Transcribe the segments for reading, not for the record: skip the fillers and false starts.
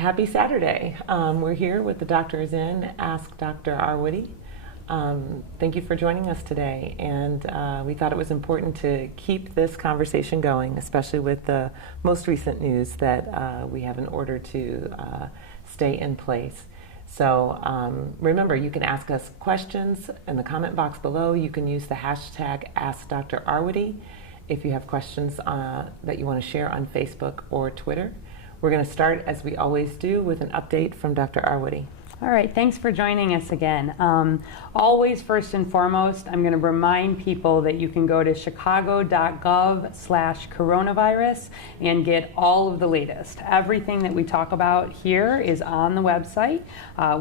Happy Saturday. We're here with the Doctor is In, Ask Dr. Arwady. Thank you for joining us today. And we thought it was important to keep this conversation going, especially with the most recent news that we have an order to stay in place. So remember, you can ask us questions in the comment box below. You can use the hashtag AskDrArwady if you have questions that you want to share on Facebook or Twitter. We're going to start, as we always do, with an update from Dr. Arwady. All right, thanks for joining us again. Always, first and foremost, I'm going to remind people that you can go to chicago.gov/coronavirus and get all of the latest. Everything that we talk about here is on the website.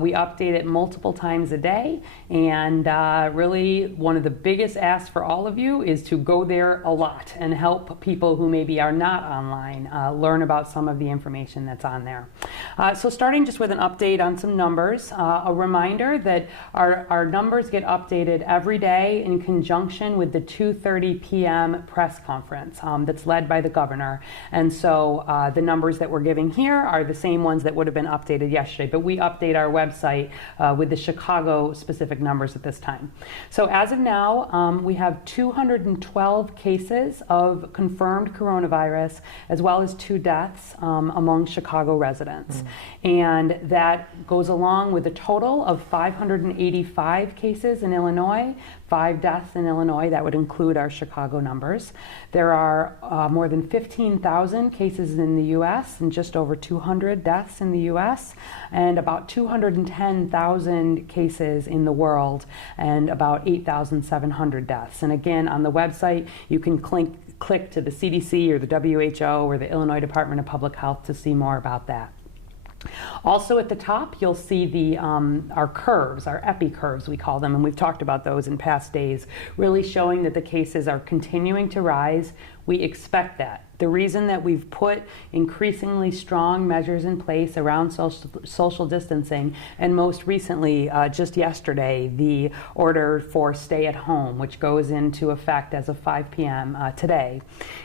We update it multiple times a day, and really one of the biggest asks for all of you is to go there a lot and help people who maybe are not online learn about some of the information that's on there. So starting just with an update on some numbers. A reminder that our numbers get updated every day in conjunction with the 2:30 p.m. press conference that's led by the governor. And so the numbers that we're giving here are the same ones that would have been updated yesterday, but we update our website with the Chicago specific numbers at this time. So as of now, we have 212 cases of confirmed coronavirus, as well as 2 deaths among Chicago residents. And that goes along with a total of 585 cases in Illinois, 5 deaths in Illinois. That would include our Chicago numbers. There are more than 15,000 cases in the U.S. and just over 200 deaths in the U.S. and about 210,000 cases in the world and about 8,700 deaths. And again, on the website, you can click to the CDC or the WHO or the Illinois Department of Public Health to see more about that. Also at the top, you'll see our curves, our epi curves we call them, and we've talked about those in past days, really showing that the cases are continuing to rise. We expect that. The reason that we've put increasingly strong measures in place around social distancing, and most recently, just yesterday, the order for stay at home, which goes into effect as of 5 p.m. Today,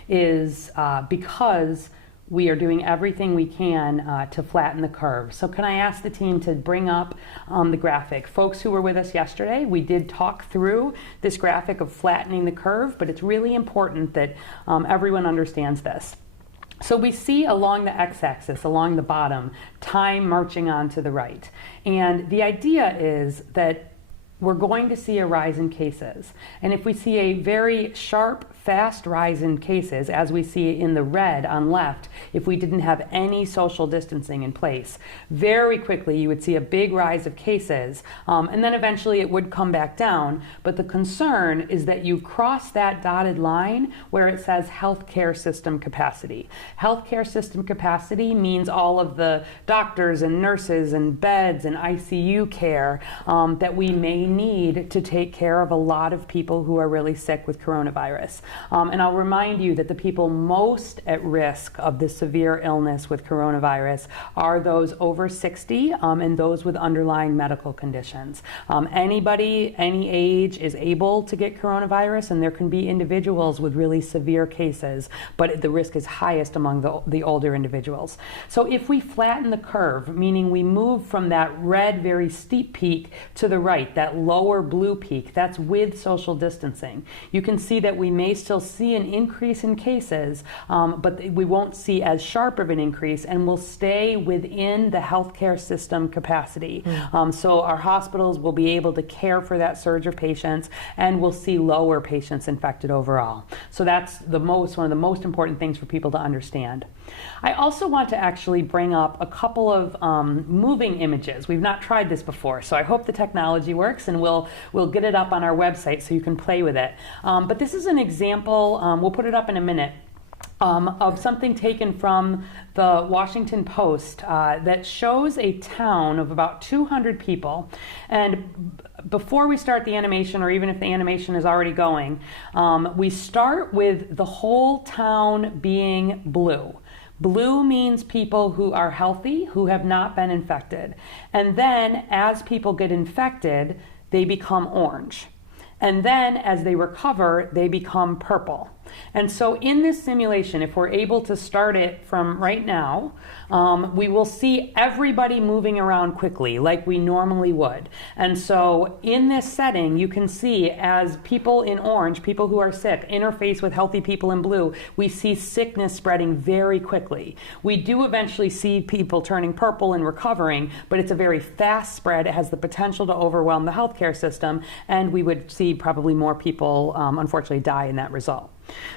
is because we are doing everything we can to flatten the curve. So can I ask the team to bring up the graphic? Folks who were with us yesterday, we did talk through this graphic of flattening the curve, but it's really important that everyone understands this. So we see along the x-axis, along the bottom, time marching on to the right. And the idea is that we're going to see a rise in cases. And if we see a very sharp, fast rise in cases, as we see in the red on left, if we didn't have any social distancing in place, very quickly you would see a big rise of cases, and then eventually it would come back down. But the concern is that you cross that dotted line where it says healthcare system capacity. Healthcare system capacity means all of the doctors and nurses and beds and ICU care that we may need to take care of a lot of people who are really sick with coronavirus. And I'll remind you that the people most at risk of the severe illness with coronavirus are those over 60 and those with underlying medical conditions. Anybody, any age is able to get coronavirus, and there can be individuals with really severe cases, but the risk is highest among the older individuals. So if we flatten the curve, meaning we move from that red, very steep peak to the right, that lower blue peak, that's with social distancing, you can see that we may still see an increase in cases, but we won't see as sharp of an increase, and we'll stay within the healthcare system capacity. So our hospitals will be able to care for that surge of patients, and we'll see lower patients infected overall. So that's one of the most important things for people to understand. I also want to actually bring up a couple of moving images. We've not tried this before, so I hope the technology works, and we'll get it up on our website so you can play with it. But this is an example, we'll put it up in a minute, of something taken from the Washington Post that shows a town of about 200 people. And before we start the animation, or even if the animation is already going, we start with the whole town being blue. Blue means people who are healthy, who have not been infected. And then as people get infected, they become orange. And then as they recover, they become purple. And so in this simulation, if we're able to start it from right now, we will see everybody moving around quickly like we normally would. And so in this setting, you can see as people in orange, people who are sick, interface with healthy people in blue, we see sickness spreading very quickly. We do eventually see people turning purple and recovering, but it's a very fast spread. It has the potential to overwhelm the healthcare system, and we would see probably more people, unfortunately, die in that result.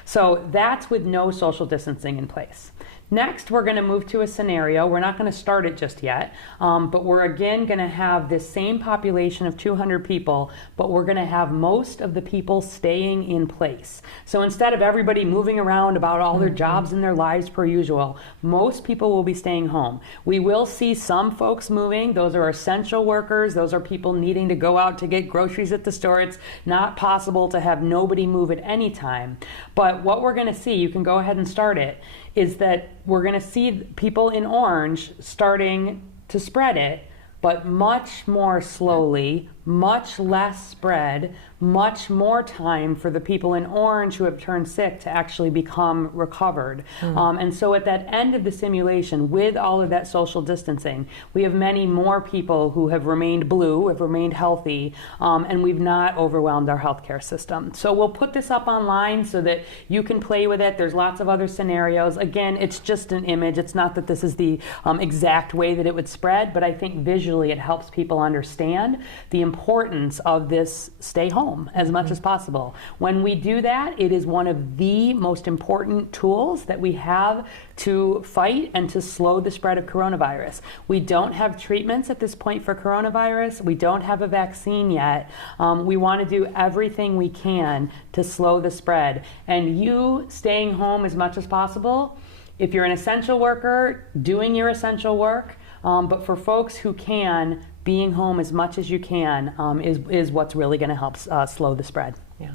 So that's with no social distancing in place. Next, we're going to move to a scenario. We're not going to start it just yet, but we're again going to have this same population of 200 people, but we're going to have most of the people staying in place. So instead of everybody moving around about all their jobs and their lives per usual, most people will be staying home. We will see some folks moving. Those are essential workers. Those are people needing to go out to get groceries at the store. It's not possible to have nobody move at any time. But what we're going to see, you can go ahead and start it, is that we're going to see people in orange starting to spread it, but much more slowly, much less spread, much more time for the people in orange who have turned sick to actually become recovered. And so at that end of the simulation, with all of that social distancing, we have many more people who have remained blue, have remained healthy, and we've not overwhelmed our healthcare system. So we'll put this up online so that you can play with it. There's lots of other scenarios. Again, it's just an image. It's not that this is the exact way that it would spread, but I think visually it helps people understand the importance of this stay home as much as possible. When we do that, it is one of the most important tools that we have to fight and to slow the spread of coronavirus. We don't have treatments at this point for coronavirus. We don't have a vaccine yet. We want to do everything we can to slow the spread. And you staying home as much as possible, if you're an essential worker, doing your essential work, but for folks who can, being home as much as you can is what's really going to help slow the spread. Yeah,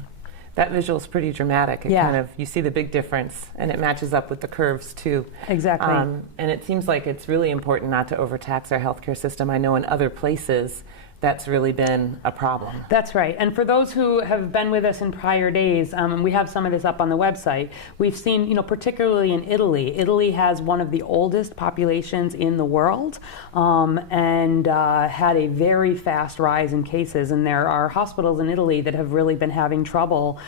that visual is pretty dramatic. It kind of, you see the big difference, and it matches up with the curves too. Exactly. And it seems like it's really important not to overtax our healthcare system. I know in other places that's really been a problem. That's right. And for those who have been with us in prior days, and we have some of this up on the website, we've seen, particularly in Italy, Italy has one of the oldest populations in the world, and had a very fast rise in cases. And there are hospitals in Italy that have really been having trouble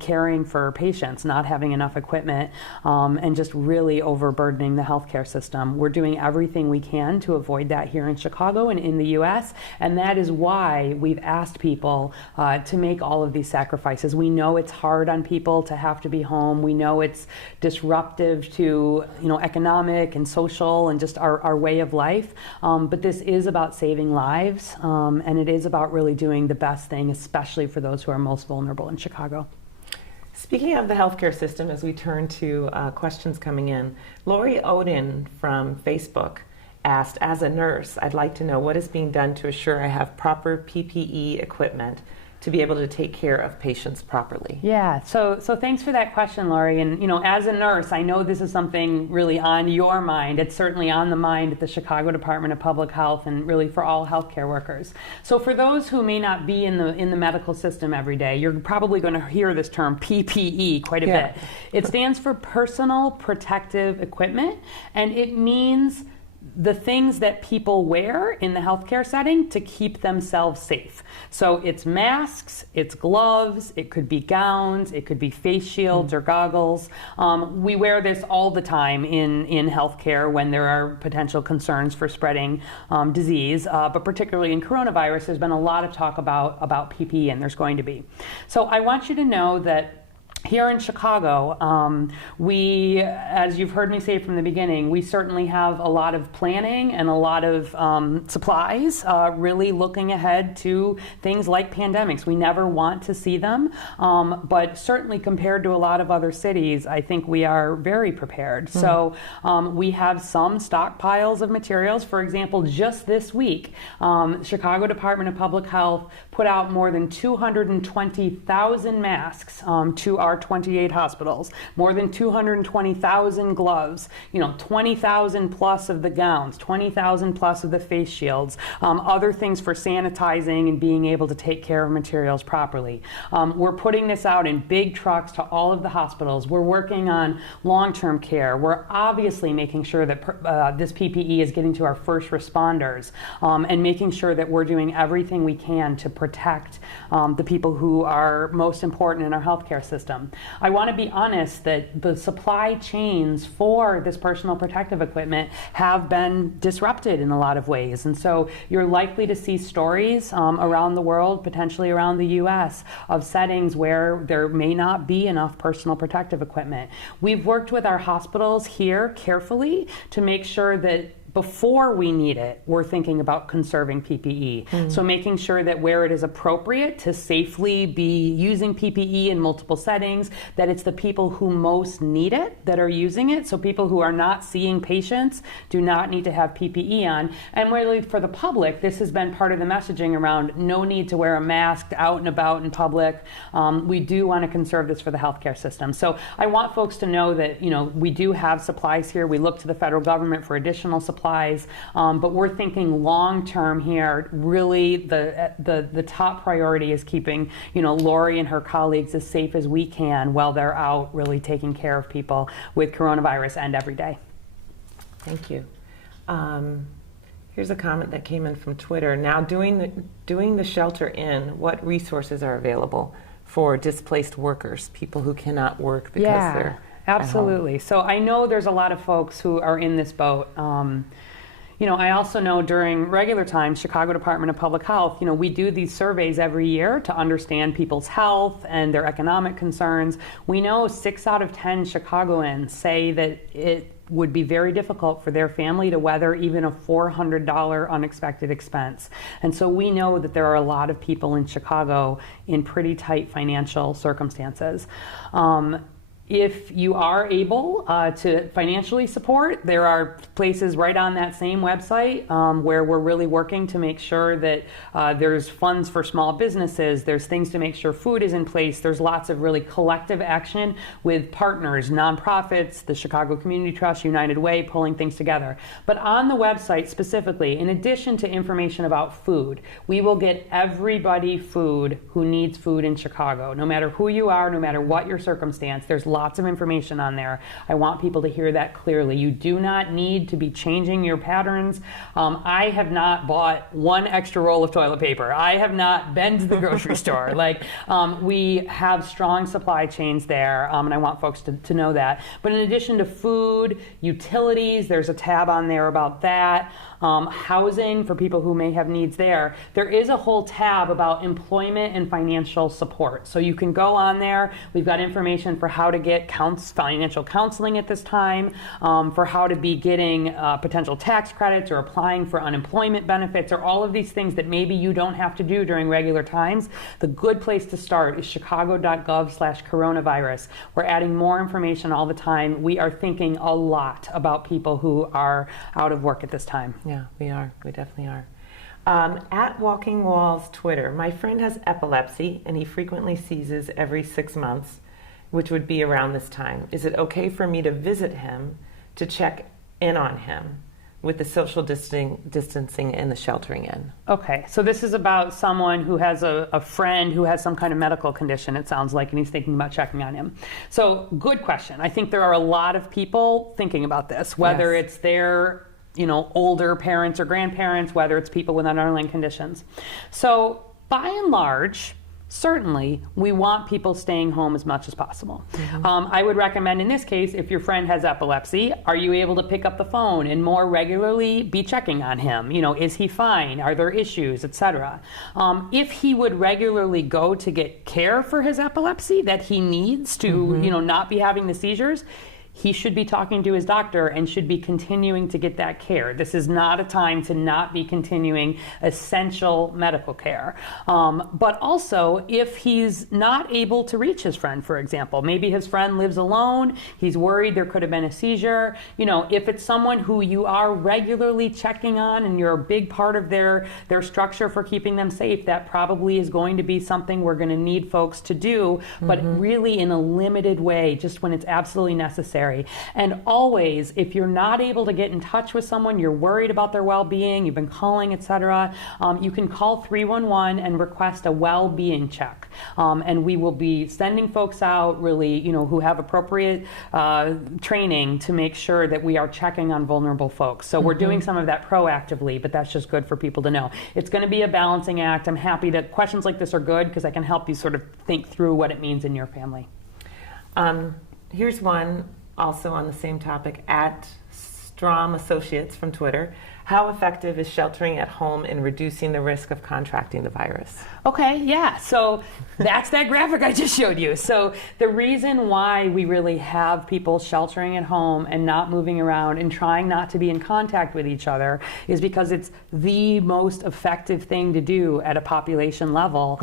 caring for patients, not having enough equipment, and just really overburdening the healthcare system. We're doing everything we can to avoid that here in Chicago and in the U.S., and that is why we've asked people to make all of these sacrifices. We know it's hard on people to have to be home. We know it's disruptive to economic and social and just our way of life. But this is about saving lives, and it is about really doing the best thing, especially for those who are most vulnerable in Chicago. Speaking of the healthcare system, as we turn to questions coming in, Lori Odin from Facebook asked, as a nurse, I'd like to know what is being done to assure I have proper PPE equipment to be able to take care of patients properly. Yeah, so thanks for that question, Lori. And as a nurse, I know this is something really on your mind. It's certainly on the mind at the Chicago Department of Public Health and really for all healthcare workers. So for those who may not be in the medical system every day, you're probably going to hear this term PPE quite a bit. It stands for Personal Protective Equipment, and it means the things that people wear in the healthcare setting to keep themselves safe. So it's masks, it's gloves, it could be gowns, it could be face shields or goggles. We wear this all the time in healthcare when there are potential concerns for spreading disease, but particularly in coronavirus, there's been a lot of talk about PPE, and there's going to be. So I want you to know that here in Chicago, we, as you've heard me say from the beginning, we certainly have a lot of planning and a lot of supplies, really looking ahead to things like pandemics. We never want to see them, but certainly compared to a lot of other cities, I think we are very prepared. So we have some stockpiles of materials. For example, just this week, Chicago Department of Public Health put out more than 220,000 masks to our 28 hospitals, more than 220,000 gloves, 20,000 plus of the gowns, 20,000 plus of the face shields, other things for sanitizing and being able to take care of materials properly. We're putting this out in big trucks to all of the hospitals. We're working on long-term care. We're obviously making sure that this PPE is getting to our first responders, and making sure that we're doing everything we can to protect the people who are most important in our healthcare system. I want to be honest that the supply chains for this personal protective equipment have been disrupted in a lot of ways, and so you're likely to see stories around the world, potentially around the U.S., of settings where there may not be enough personal protective equipment. We've worked with our hospitals here carefully to make sure that before we need it, we're thinking about conserving PPE. So making sure that where it is appropriate to safely be using PPE in multiple settings, that it's the people who most need it that are using it. So people who are not seeing patients do not need to have PPE on. And really for the public, this has been part of the messaging around no need to wear a mask out and about in public. We do want to conserve this for the healthcare system. So I want folks to know that, we do have supplies here. We look to the federal government for additional supplies. But we're thinking long-term here. Really, the top priority is keeping, Lori and her colleagues as safe as we can while they're out really taking care of people with coronavirus and every day. Thank you. Here's a comment that came in from Twitter. Now, doing the shelter in, what resources are available for displaced workers, people who cannot work because they're absolutely. So I know there's a lot of folks who are in this boat. I also know during regular times, Chicago Department of Public Health, we do these surveys every year to understand people's health and their economic concerns. We know 6 out of 10 Chicagoans say that it would be very difficult for their family to weather even a $400 unexpected expense. And so we know that there are a lot of people in Chicago in pretty tight financial circumstances. If you are able to financially support, there are places right on that same website where we're really working to make sure that there's funds for small businesses, there's things to make sure food is in place, there's lots of really collective action with partners, nonprofits, the Chicago Community Trust, United Way, pulling things together. But on the website specifically, in addition to information about food, we will get everybody food who needs food in Chicago. No matter who you are, no matter what your circumstance, there's lots of information on there. I want people to hear that clearly. You do not need to be changing your patterns. I have not bought one extra roll of toilet paper. I have not been to the grocery store. We have strong supply chains there, and I want folks to know that. But in addition to food, utilities, there's a tab on there about that. Housing for people who may have needs there. There is a whole tab about employment and financial support. So you can go on there. We've got information for how to get financial counseling at this time, for how to be getting potential tax credits or applying for unemployment benefits, or all of these things that maybe you don't have to do during regular times. The good place to start is chicago.gov/coronavirus. We're adding more information all the time. We are thinking a lot about people who are out of work at this time. Yeah, we are. We definitely are. At Walking Walls Twitter, my friend has epilepsy and he frequently seizes every 6 months, which would be around this time. Is it okay for me to visit him to check in on him with the social distancing and the sheltering in? Okay, so this is about someone who has a friend who has some kind of medical condition, it sounds like, and he's thinking about checking on him. So good question. I think there are a lot of people thinking about this, whether it's their older parents or grandparents, whether it's people with underlying conditions. So by and large, certainly, we want people staying home as much as possible. I would recommend in this case, if your friend has epilepsy, are you able to pick up the phone and more regularly be checking on him? Is he fine? Are there issues, etc.? If he would regularly go to get care for his epilepsy that he needs to, not be having the seizures, he should be talking to his doctor and should be continuing to get that care. This is not a time to not be continuing essential medical care. But also, if he's not able to reach his friend, for example, maybe his friend lives alone, he's worried there could have been a seizure. If it's someone who you are regularly checking on and you're a big part of their structure for keeping them safe, that probably is going to be something we're going to need folks to do, but really in a limited way, just when it's absolutely necessary. And always, if you're not able to get in touch with someone, you're worried about their well-being, you've been calling, etc., you can call 311 and request a well-being check. And we will be sending folks out really, who have appropriate training to make sure that we are checking on vulnerable folks. So we're doing some of that proactively, but that's just good for people to know. It's going to be a balancing act. I'm happy that questions like this are good because I can help you sort of think through what it means in your family. Here's one also on the same topic, at Strom Associates from Twitter. How effective is sheltering at home in reducing the risk of contracting the virus? Okay, yeah, so that's that graphic I just showed you. So the reason why we really have people sheltering at home and not moving around and trying not to be in contact with each other is because it's the most effective thing to do at a population level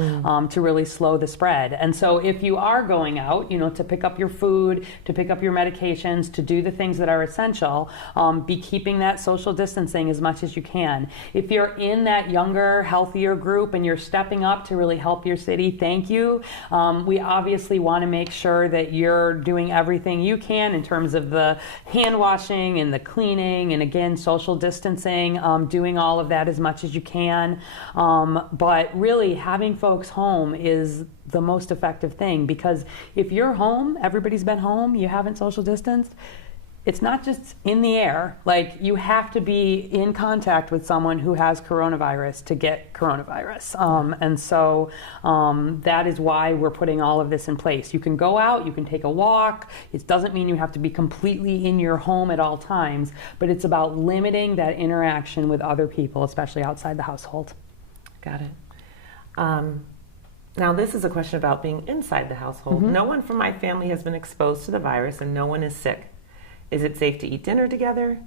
to really slow the spread. And so if you are going out, to pick up your food, to pick up your medications, to do the things that are essential, be keeping that social distancing as much as you can. If you're in that younger, healthier group and you're stepping up to really help your city, thank you. We obviously want to make sure that you're doing everything you can in terms of the hand washing and the cleaning and, again, social distancing, doing all of that as much as you can. But really having folks home is the most effective thing, because if you're home, everybody's been home, you haven't social distanced, it's not just in the air. Like, you have to be in contact with someone who has coronavirus to get coronavirus. And so that is why we're putting all of this in place. You can go out, you can take a walk. It doesn't mean you have to be completely in your home at all times, but it's about limiting that interaction with other people, especially outside the household. Got it. Now, this is a question about being inside the household. No one from my family has been exposed to the virus and no one is sick. Is it safe to eat dinner together?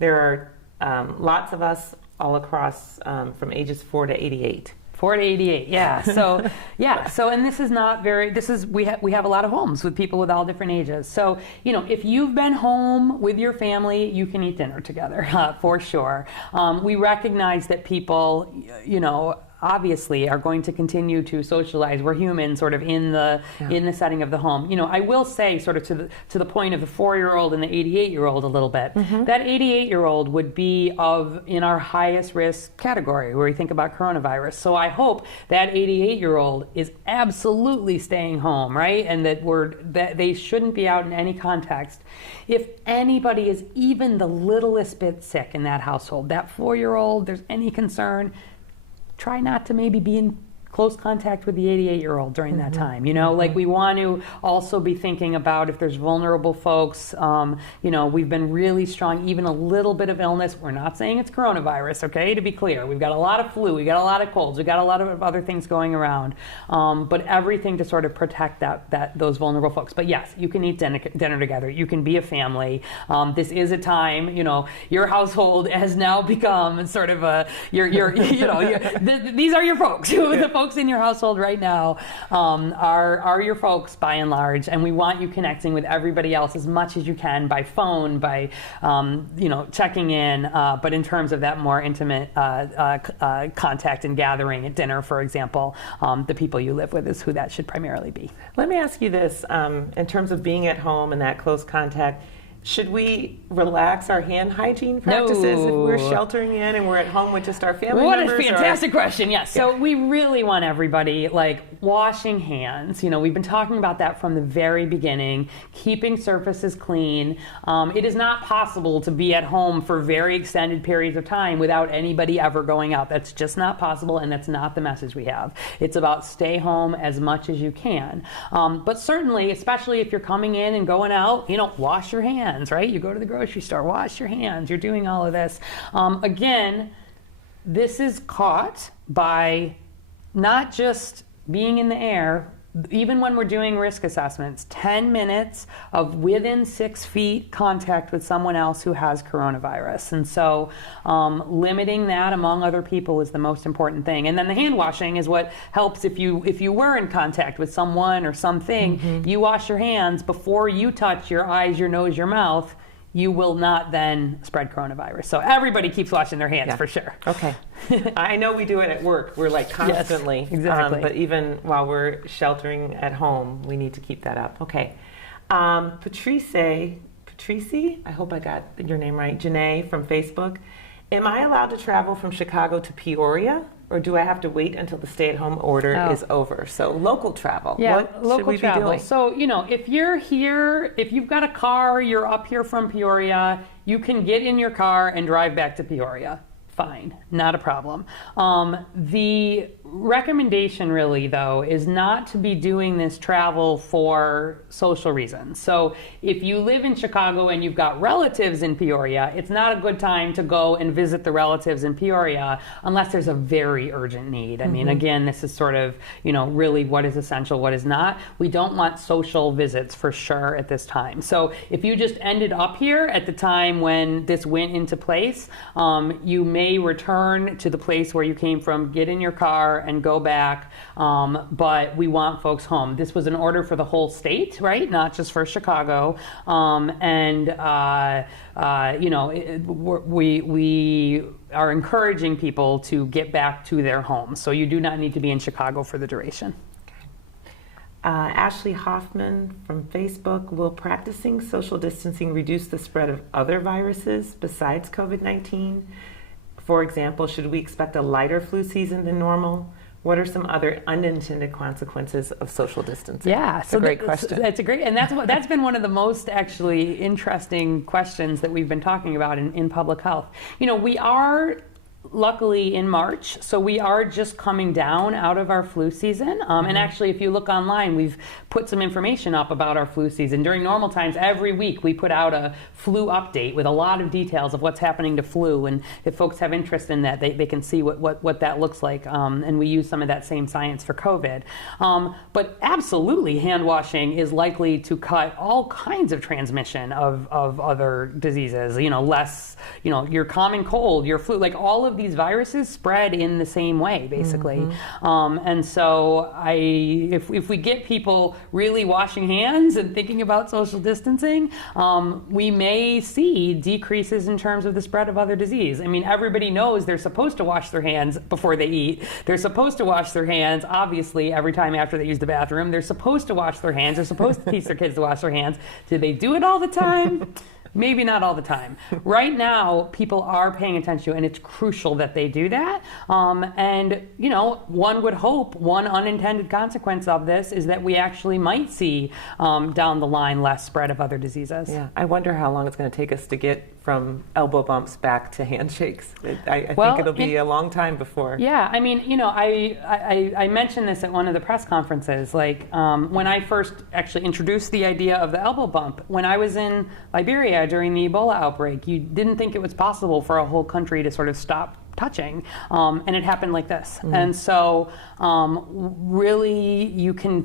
There are lots of us all across from ages 4 to 88. 4 to 88, yeah. So, yeah. So, and this is not very. We have a lot of homes with people with all different ages. So, if you've been home with your family, you can eat dinner together for sure. We recognize that people, obviously are going to continue to socialize. We're human, sort of in the setting of the home. I will say, sort of to the point of the 4-year-old and the 88-year-old a little bit. That 88-year-old would be in our highest risk category where we think about coronavirus. So I hope that 88-year-old is absolutely staying home, right? And that they shouldn't be out in any context. If anybody is even the littlest bit sick in that household, that 4-year-old, there's any concern, try not to maybe be in close contact with the 88-year-old during that time. Like, we want to also be thinking about if there's vulnerable folks. We've been really strong, even a little bit of illness. We're not saying it's coronavirus, okay, to be clear. We've got a lot of flu, we got a lot of colds, we got a lot of other things going around. But everything to sort of protect those vulnerable folks. But yes, you can eat dinner together. You can be a family. This is a time, your household has now become sort of these are your folks. The folks in your household right now are your folks by and large, and we want you connecting with everybody else as much as you can by phone, by checking in, but in terms of that more intimate contact and gathering at dinner, for example, the people you live with is who that should primarily be. Let me ask you this, in terms of being at home and that close contact, should we relax our hand hygiene practices if we're sheltering in and we're at home with just our family members? What a fantastic question, yes. So we really want everybody, washing hands. We've been talking about that from the very beginning, keeping surfaces clean. It is not possible to be at home for very extended periods of time without anybody ever going out. That's just not possible, and that's not the message we have. It's about stay home as much as you can. But certainly, especially if you're coming in and going out, wash your hands. Right? You go to the grocery store, wash your hands, you're doing all of this. Again, this is caught by not just being in the air, even when we're doing risk assessments, 10 minutes of within 6 feet contact with someone else who has coronavirus. And so limiting that among other people is the most important thing. And then the hand washing is what helps if you were in contact with someone or something, you wash your hands before you touch your eyes, your nose, your mouth. You will not then spread coronavirus. So everybody keeps washing their hands for sure. Okay. I know we do it at work. We're like constantly. Yes, exactly. But even while we're sheltering at home, we need to keep that up. Okay. Patrice, I hope I got your name right, Janae from Facebook. Am I allowed to travel from Chicago to Peoria? Or do I have to wait until the stay-at-home order is over? So local travel. Yeah, what local should we travel. be doing? So, if you're here, if you've got a car, you're up here from Peoria, you can get in your car and drive back to Peoria. Fine, not a problem. The recommendation really, though, is not to be doing this travel for social reasons. So if you live in Chicago and you've got relatives in Peoria, it's not a good time to go and visit the relatives in Peoria unless there's a very urgent need. I mean, again, this is sort of, really what is essential, what is not. We don't want social visits for sure at this time. So if you just ended up here at the time when this went into place, you may return to the place where you came from, get in your car and go back, but we want folks home. This was an order for the whole state, right? Not just for Chicago. We are encouraging people to get back to their homes. So you do not need to be in Chicago for the duration. Ashley Hoffman from Facebook, will practicing social distancing reduce the spread of other viruses besides COVID-19? For example, should we expect a lighter flu season than normal? What are some other unintended consequences of social distancing? Yeah, it's a great question. That's a great, and that's been one of the most actually interesting questions that we've been talking about in public health. We are luckily in March, so we are just coming down out of our flu season. And actually, if you look online, we've put some information up about our flu season. During normal times, every week we put out a flu update with a lot of details of what's happening to flu. And if folks have interest in that, they can see what that looks like. And we use some of that same science for COVID. But absolutely, hand washing is likely to cut all kinds of transmission of other diseases. Your common cold, your flu, like all of these viruses spread in the same way, basically. And so if we get people really washing hands and thinking about social distancing, we may see decreases in terms of the spread of other disease. I mean, everybody knows they're supposed to wash their hands before they eat. They're supposed to wash their hands, obviously, every time after they use the bathroom. They're supposed to wash their hands. They're supposed to teach their kids to wash their hands. Do they do it all the time? Maybe not all the time. Right now, people are paying attention, and it's crucial that they do that. One would hope one unintended consequence of this is that we actually might see down the line less spread of other diseases. Yeah, I wonder how long it's going to take us to get from elbow bumps back to handshakes. I think it'll be a long time before. Yeah, I mean, I mentioned this at one of the press conferences. Like when I first actually introduced the idea of the elbow bump, when I was in Liberia during the Ebola outbreak, you didn't think it was possible for a whole country to sort of stop touching, and it happened like this. And so really you can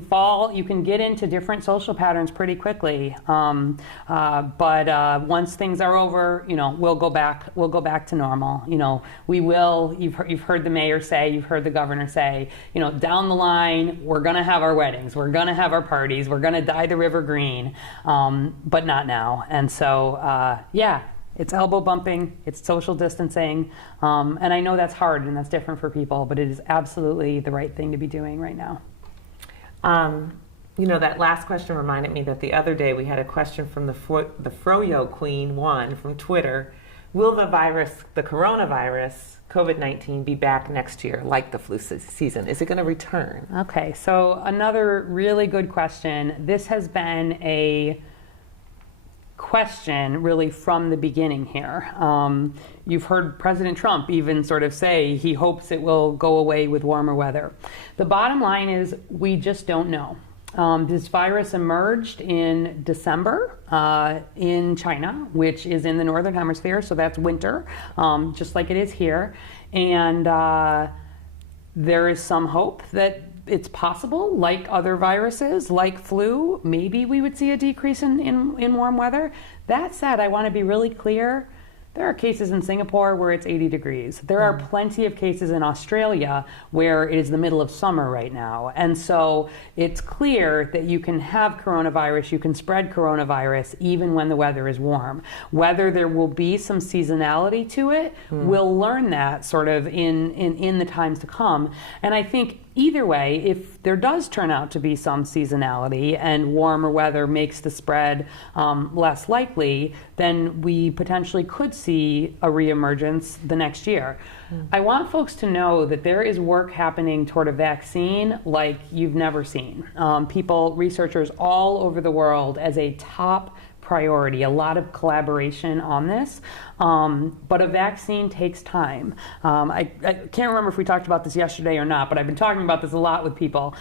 get into different social patterns pretty quickly, but once things are over, we'll go back to normal. We will. You've heard the mayor say, you've heard the governor say, down the line we're going to have our weddings, we're going to have our parties, we're going to dye the river green, but not now. And so it's elbow bumping, it's social distancing, and I know that's hard and that's different for people, but it is absolutely the right thing to be doing right now. That last question reminded me that the other day we had a question from the Froyo Queen 1 from Twitter. Will the coronavirus, COVID-19, be back next year like the flu season? Is it going to return? Okay, so another really good question. This has been a question really from the beginning here. You've heard President Trump even sort of say he hopes it will go away with warmer weather. The bottom line is we just don't know. This virus emerged in December in China, which is in the northern hemisphere, so that's winter, just like it is here. And there is some hope that it's possible, like other viruses, like flu, maybe we would see a decrease in warm weather. That said, I want to be really clear. There are cases in Singapore where it's 80 degrees. There are plenty of cases in Australia where it is the middle of summer right now. And so it's clear that you can have coronavirus, you can spread coronavirus even when the weather is warm. Whether there will be some seasonality to it, we'll learn that sort of in the times to come. And I think either way, if there does turn out to be some seasonality and warmer weather makes the spread less likely, then we potentially could see a reemergence the next year. I want folks to know that there is work happening toward a vaccine like you've never seen. Researchers all over the world as a top priority, a lot of collaboration on this, but a vaccine takes time. I can't remember if we talked about this yesterday or not, but I've been talking about this a lot with people.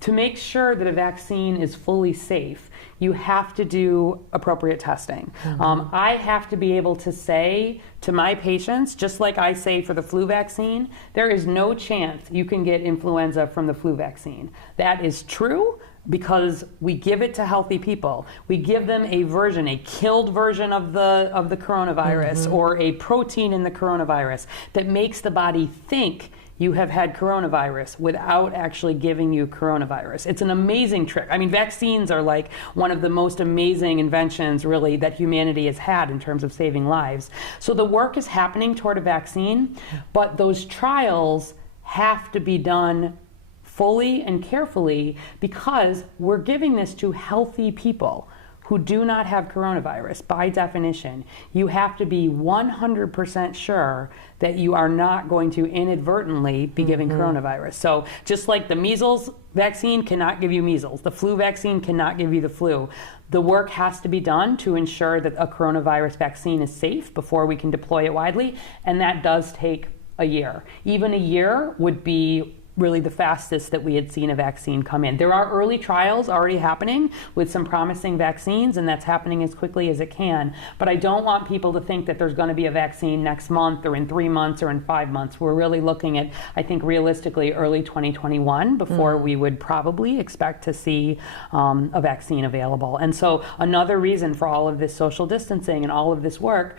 To make sure that a vaccine is fully safe, you have to do appropriate testing. I have to be able to say to my patients, just like I say for the flu vaccine, there is no chance you can get influenza from the flu vaccine. That is true, because we give it to healthy people. We give them a version, a killed version of the coronavirus or a protein in the coronavirus that makes the body think you have had coronavirus without actually giving you coronavirus. It's an amazing trick. I mean, vaccines are like one of the most amazing inventions really that humanity has had in terms of saving lives. So the work is happening toward a vaccine, but those trials have to be done fully and carefully, because we're giving this to healthy people who do not have coronavirus. By definition, you have to be 100% sure that you are not going to inadvertently be giving coronavirus. So just like the measles vaccine cannot give you measles, the flu vaccine cannot give you the flu, the work has to be done to ensure that a coronavirus vaccine is safe before we can deploy it widely, and that does take a year. Even a year would be really the fastest that we had seen a vaccine come in. There are early trials already happening with some promising vaccines, and that's happening as quickly as it can. But I don't want people to think that there's going to be a vaccine next month or in 3 months or in 5 months. We're really looking at, I think, realistically early 2021 before we would probably expect to see a vaccine available. And so another reason for all of this social distancing and all of this work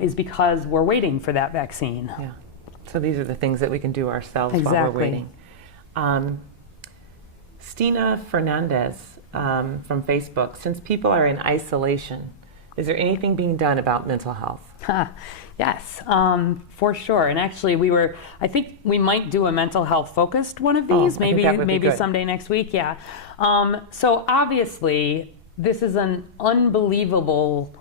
is because we're waiting for that vaccine. Yeah. So these are the things that we can do ourselves Exactly. while we're waiting. Stina Fernandez from Facebook, since people are in isolation, is there anything being done about mental health? Yes, for sure. And actually, I think we might do a mental health focused one of these, maybe someday next week. Yeah. So obviously, this is an unbelievable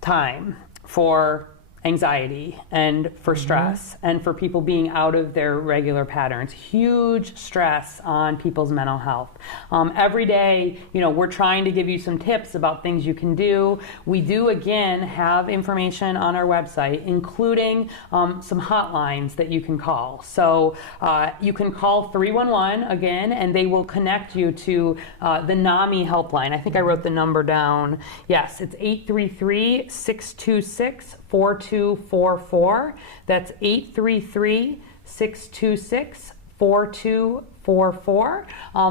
time for anxiety and for stress and for people being out of their regular patterns. Huge stress on people's mental health. Every day, we're trying to give you some tips about things you can do. We do, again, have information on our website, including some hotlines that you can call. So you can call 311 again, and they will connect you to the NAMI helpline. I think I wrote the number down. Yes, it's 833-626-4244. That's 833-626-4244.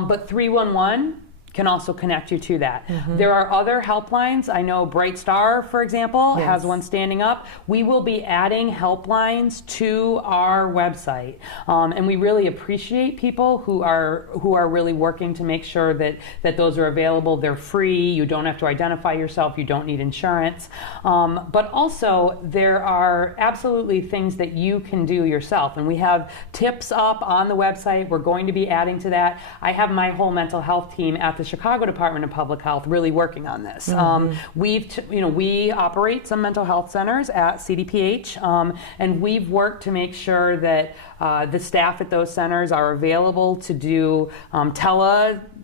But 311 can also connect you to that. There are other helplines. I know Bright Star, for example, has one standing up. We will be adding helplines to our website. And we really appreciate people who are really working to make sure that those are available. They're free. You don't have to identify yourself. You don't need insurance. But also, there are absolutely things that you can do yourself. And we have tips up on the website. We're going to be adding to that. I have my whole mental health team at the Chicago Department of Public Health really working on this. We operate some mental health centers at CDPH, and we've worked to make sure that the staff at those centers are available to do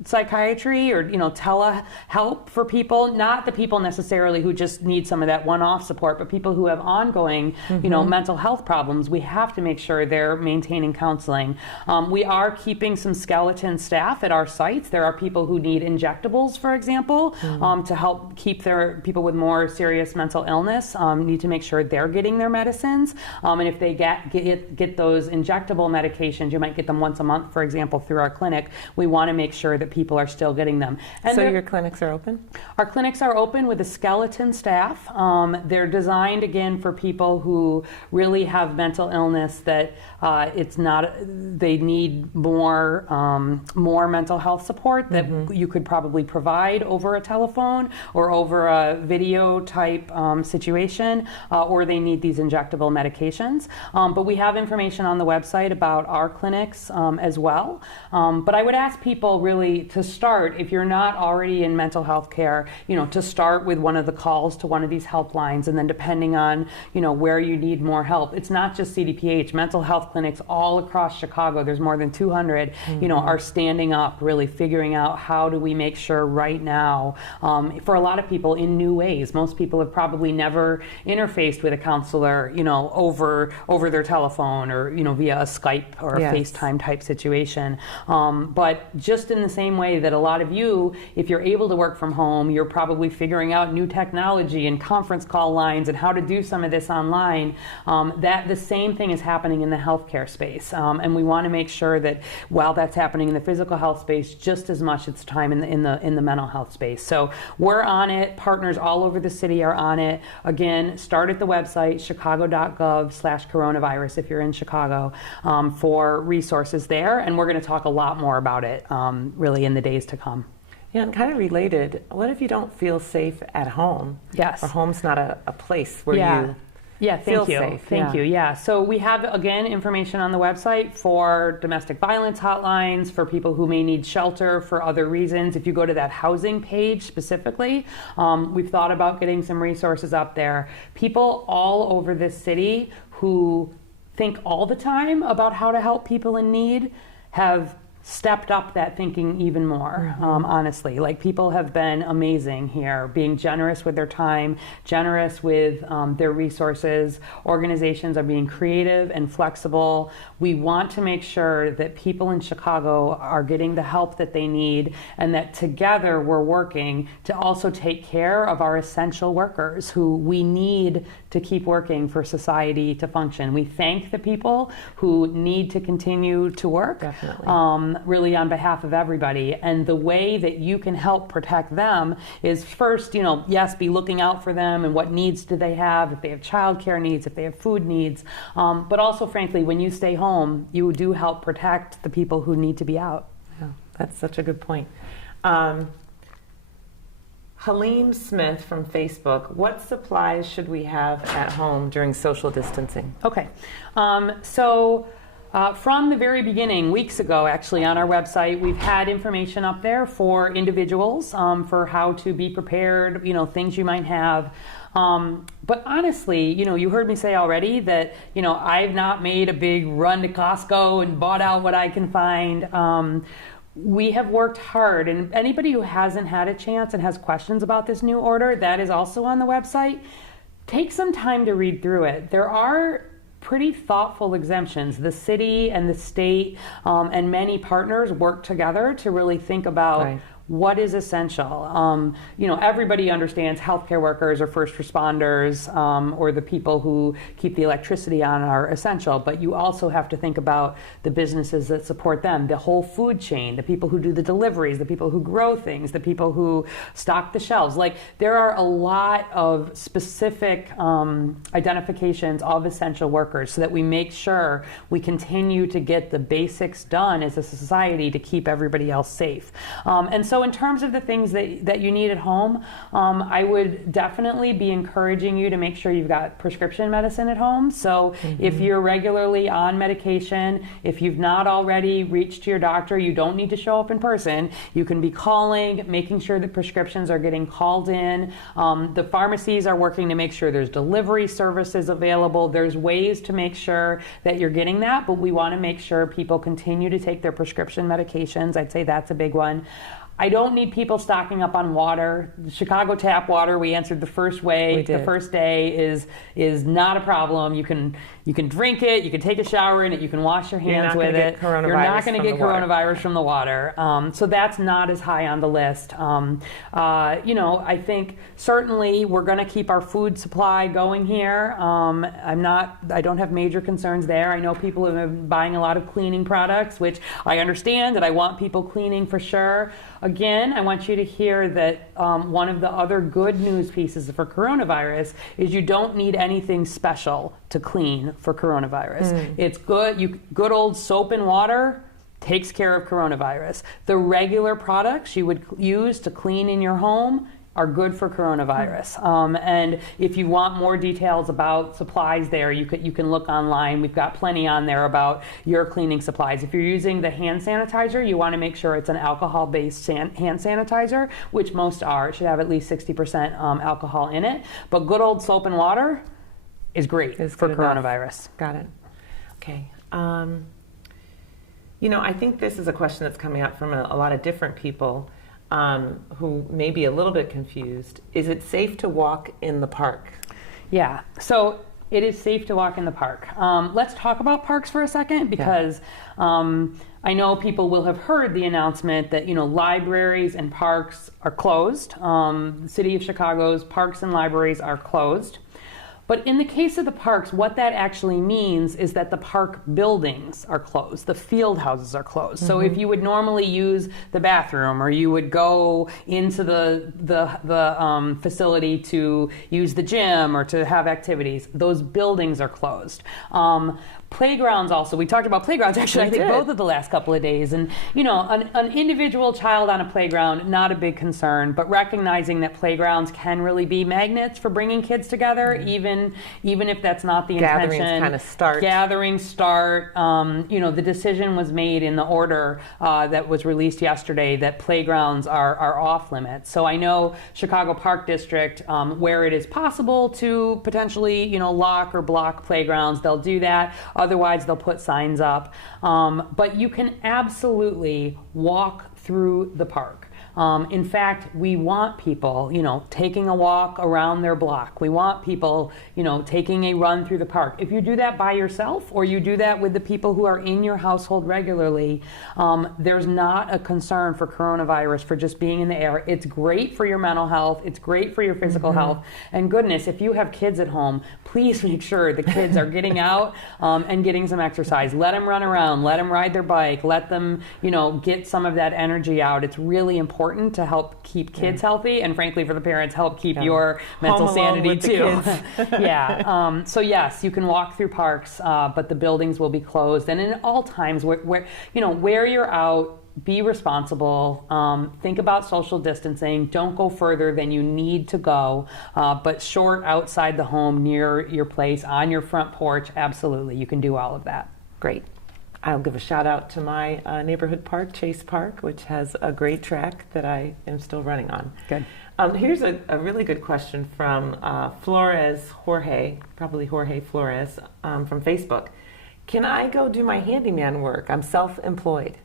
psychiatry or, telehelp for people, not the people necessarily who just need some of that one-off support, but people who have ongoing, mental health problems. We have to make sure they're maintaining counseling. We are keeping some skeleton staff at our sites. There are people who need injectables, for example, to help keep their people with more serious mental illness, need to make sure they're getting their medicines. And if they get those injectable medications, you might get them once a month, for example, through our clinic. We want to make sure that people are still getting them. And so your clinics are open? Our clinics are open with a skeleton staff. They're designed, again, for people who really have mental illness that they need more mental health support that you could probably provide over a telephone or over a video type situation, or they need these injectable medications. But we have information on the website about our clinics as well. But I would ask people really to start, if you're not already in mental health care, to start with one of the calls to one of these helplines, and then depending on, where you need more help. It's not just CDPH. Mental health clinics all across Chicago, there's more than 200, are standing up, really figuring out how do we make sure right now, for a lot of people in new ways. Most people have probably never interfaced with a counselor, over their telephone or, via a Skype or a FaceTime type situation. But just in the same way that a lot of you, if you're able to work from home, you're probably figuring out new technology and conference call lines and how to do some of this online, that the same thing is happening in the healthcare space. And we want to make sure that while that's happening in the physical health space, just as much it's time in the mental health space. So we're on it. Partners all over the city are on it. Again, start at the website, chicago.gov/coronavirus if you're in Chicago, for resources there. And we're going to talk a lot more about it really in the days to come. Yeah, and kind of related, what if you don't feel safe at home? Yes. Or home's not a place where you feel safe. Thank you. Yeah. So we have, again, information on the website for domestic violence hotlines, for people who may need shelter for other reasons. If you go to that housing page specifically, we've thought about getting some resources up there. People all over this city who think all the time about how to help people in need have stepped up that thinking even more, honestly. Like, people have been amazing here, being generous with their time, generous with their resources. Organizations are being creative and flexible. We want to make sure that people in Chicago are getting the help that they need, and that together we're working to also take care of our essential workers who we need to keep working for society to function. We thank the people who need to continue to work. Definitely. Really on behalf of everybody. And the way that you can help protect them is first, yes, be looking out for them and what needs do they have, if they have childcare needs, if they have food needs. But also, frankly, when you stay home, you do help protect the people who need to be out. Yeah, that's such a good point. Helene Smith from Facebook, what supplies should we have at home during social distancing? Okay. From the very beginning, weeks ago actually, on our website, we've had information up there for individuals, for how to be prepared, things you might have. But honestly, you heard me say already that, I've not made a big run to Costco and bought out what I can find. We have worked hard, and anybody who hasn't had a chance and has questions about this new order, that is also on the website. Take some time to read through it. There are pretty thoughtful exemptions. The city and the state and many partners work together to really think about what is essential. Everybody understands healthcare workers or first responders or the people who keep the electricity on are essential, but you also have to think about the businesses that support them, the whole food chain, the people who do the deliveries, the people who grow things, the people who stock the shelves. Like, there are a lot of specific identifications of essential workers so that we make sure we continue to get the basics done as a society to keep everybody else safe. And so in terms of the things that you need at home, I would definitely be encouraging you to make sure you've got prescription medicine at home. So if you're regularly on medication, if you've not already reached your doctor, you don't need to show up in person. You can be calling, making sure that prescriptions are getting called in. The pharmacies are working to make sure there's delivery services available. There's ways to make sure that you're getting that, but we want to make sure people continue to take their prescription medications. I'd say that's a big one. I don't need people stocking up on water. The Chicago tap water, we answered the first way. The first day is not a problem. You can drink it, you can take a shower in it, you can wash your hands with it. You're not going to get coronavirus from the water. So that's not as high on the list. I think certainly we're going to keep our food supply going here. I don't have major concerns there. I know people have been buying a lot of cleaning products, which I understand that I want people cleaning for sure. Again, I want you to hear that one of the other good news pieces for coronavirus is you don't need anything special to clean for coronavirus. It's good. Good old soap and water takes care of coronavirus. The regular products you would use to clean in your home are good for coronavirus. And if you want more details about supplies there, you can look online. We've got plenty on there about your cleaning supplies. If you're using the hand sanitizer, you want to make sure it's an alcohol-based hand sanitizer, which most are. It should have at least 60% alcohol in it. But good old soap and water is great for coronavirus. Got it. Okay. I think this is a question that's coming up from a lot of different people. Who may be a little bit confused. Is it safe to walk in the park? Yeah, so it is safe to walk in the park. Let's talk about parks for a second because I know people will have heard the announcement that libraries and parks are closed. The City of Chicago's parks and libraries are closed. But in the case of the parks, what that actually means is that the park buildings are closed. The field houses are closed. So if you would normally use the bathroom or you would go into the facility to use the gym or to have activities, those buildings are closed. Playgrounds also. We talked about playgrounds actually, I think both of the last couple of days. And, an individual child on a playground, not a big concern, but recognizing that playgrounds can really be magnets for bringing kids together, even if that's not the intention. Gatherings start. The decision was made in the order that was released yesterday that playgrounds are off limits. So I know Chicago Park District, where it is possible to potentially, lock or block playgrounds, they'll do that. Otherwise, they'll put signs up. But you can absolutely walk through the park. In fact, we want people, taking a walk around their block. We want people, taking a run through the park. If you do that by yourself or you do that with the people who are in your household regularly, there's not a concern for coronavirus for just being in the air. It's great for your mental health. It's great for your physical health. And goodness, if you have kids at home, please make sure the kids are getting out and getting some exercise. Let them run around. Let them ride their bike. Let them, get some of that energy out. It's really important to help keep kids healthy, and frankly, for the parents, help keep your mental sanity too. So yes, you can walk through parks, but the buildings will be closed. And in all times, where you're out, be responsible. Think about social distancing. Don't go further than you need to go. But short outside the home, near your place, on your front porch, absolutely, you can do all of that. Great. I'll give a shout out to my neighborhood park, Chase Park, which has a great track that I am still running on. Good. Here's a really good question from Jorge Flores from Facebook. Can I go do my handyman work? I'm self-employed.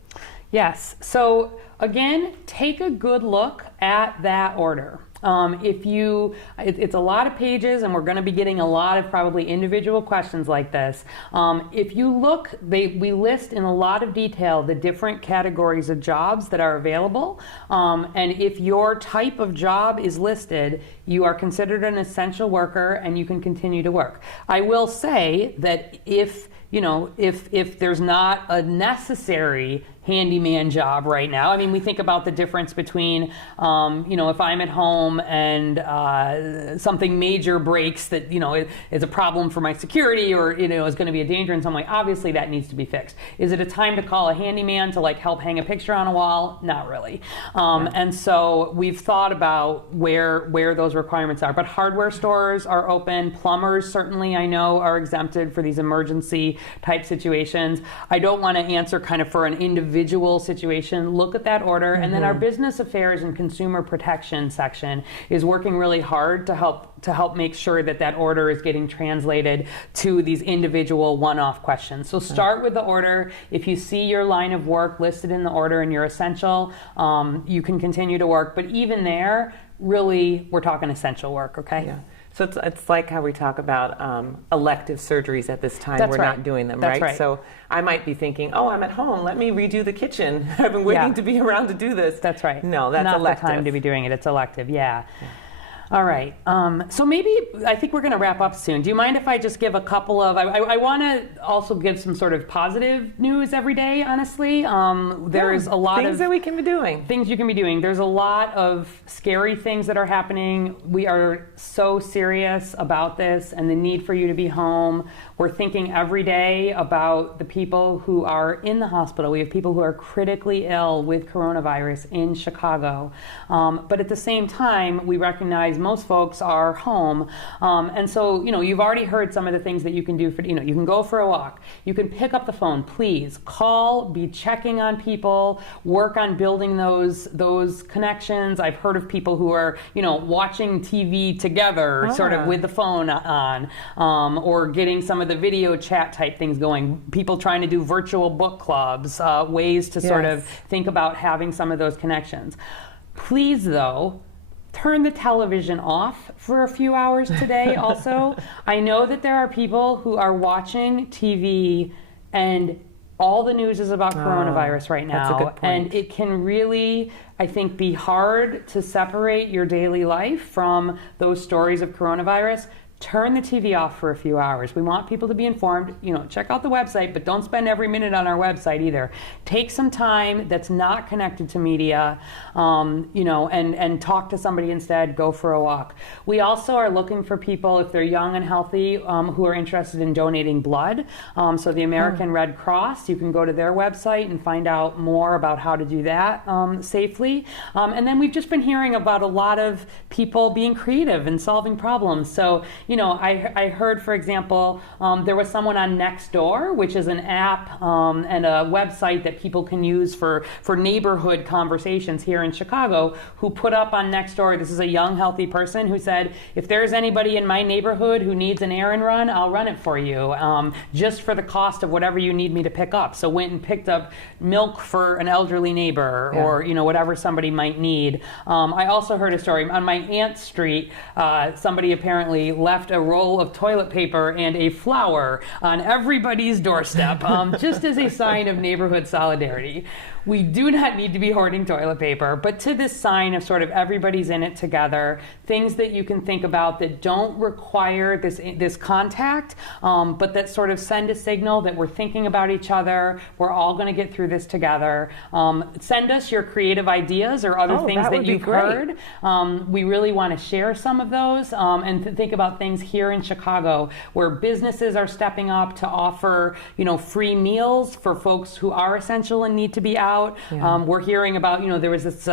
Yes. So again, take a good look at that order. It's a lot of pages, and we're going to be getting a lot of probably individual questions like this. If you look, we list in a lot of detail the different categories of jobs that are available. And if your type of job is listed, you are considered an essential worker and you can continue to work. I will say that if there's not a necessary handyman job right now. I mean, we think about the difference between, if I'm at home and something major breaks that, is a problem for my security or, is going to be a danger in some way, obviously that needs to be fixed. Is it a time to call a handyman to help hang a picture on a wall? Not really. And so we've thought about where those requirements are. But hardware stores are open. Plumbers certainly, I know, are exempted for these emergency type situations. I don't want to answer kind of for an individual situation. Look at that order. And then our business affairs and consumer protection section is working really hard to help make sure that order is getting translated to these individual one-off questions. So start with the order. If you see your line of work listed in the order and you're essential, you can continue to work. But even there, really, we're talking essential work, okay? Yeah. So it's like how we talk about elective surgeries at this time. That's we're right. not doing them, That's right? right? So I might be thinking, oh, I'm at home. Let me redo the kitchen. I've been waiting to be around to do this. That's right. No, that's not elective. the time to be doing it. It's elective, yeah. All right. So maybe I think we're going to wrap up soon. Do you mind if I just give a couple of? I want to also give some sort of positive news every day. Honestly, there's a lot of things that we can be doing. Things you can be doing. There's a lot of scary things that are happening. We are so serious about this and the need for you to be home. We're thinking every day about the people who are in the hospital. We have people who are critically ill with coronavirus in Chicago. But at the same time, we recognize most folks are home. And so, you've already heard some of the things that you can do for, you can go for a walk. You can pick up the phone, please call, be checking on people, work on building those connections. I've heard of people who are, watching TV together, sort of with the phone on, or getting some of the video chat type things going. People trying to do virtual book clubs, ways to sort of think about having some of those connections. Please, though, turn the television off for a few hours today also. I know that there are people who are watching TV and all the news is about coronavirus right now. That's a good point. And it can really, I think, be hard to separate your daily life from those stories of coronavirus. Turn the TV off for a few hours. We want people to be informed. Check out the website, but don't spend every minute on our website either. Take some time that's not connected to media, and talk to somebody instead. Go for a walk. We also are looking for people, if they're young and healthy, who are interested in donating blood. So the American Red Cross, you can go to their website and find out more about how to do that safely. And then we've just been hearing about a lot of people being creative and solving problems. So, I heard, for example, there was someone on Nextdoor, which is an app and a website that people can use for neighborhood conversations here in Chicago, who put up on Nextdoor, this is a young, healthy person who said, if there's anybody in my neighborhood who needs an errand run, I'll run it for you, just for the cost of whatever you need me to pick up. So went and picked up milk for an elderly neighbor or, whatever somebody might need. I also heard a story on my aunt's street. Somebody apparently left a roll of toilet paper and a flower on everybody's doorstep, just as a sign of neighborhood solidarity. We do not need to be hoarding toilet paper, but to this sign of sort of everybody's in it together, things that you can think about that don't require this contact, but that sort of send a signal that we're thinking about each other, we're all going to get through this together. Send us your creative ideas or other things that you've heard. We really want to share some of those and think about things here in Chicago where businesses are stepping up to offer, free meals for folks who are essential and need to be out. We're hearing about, there was this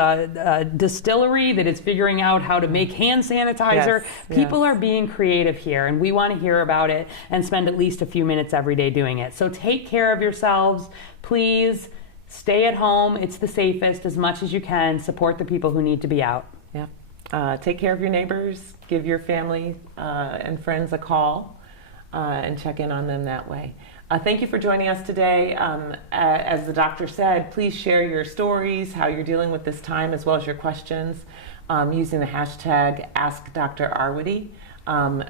distillery that is figuring out how to make hand sanitizer. People are being creative here, and we want to hear about it and spend at least a few minutes every day doing it. So take care of yourselves. Please stay at home. It's the safest as much as you can. Support the people who need to be out. Take care of your neighbors. Give your family and friends a call and check in on them that way. Thank you for joining us today. As the doctor said, please share your stories, how you're dealing with this time, as well as your questions, using the hashtag AskDrArwady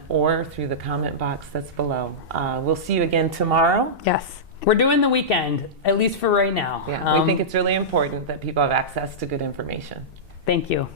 or through the comment box that's below. We'll see you again tomorrow. Yes. We're doing the weekend, at least for right now. We think it's really important that people have access to good information. Thank you.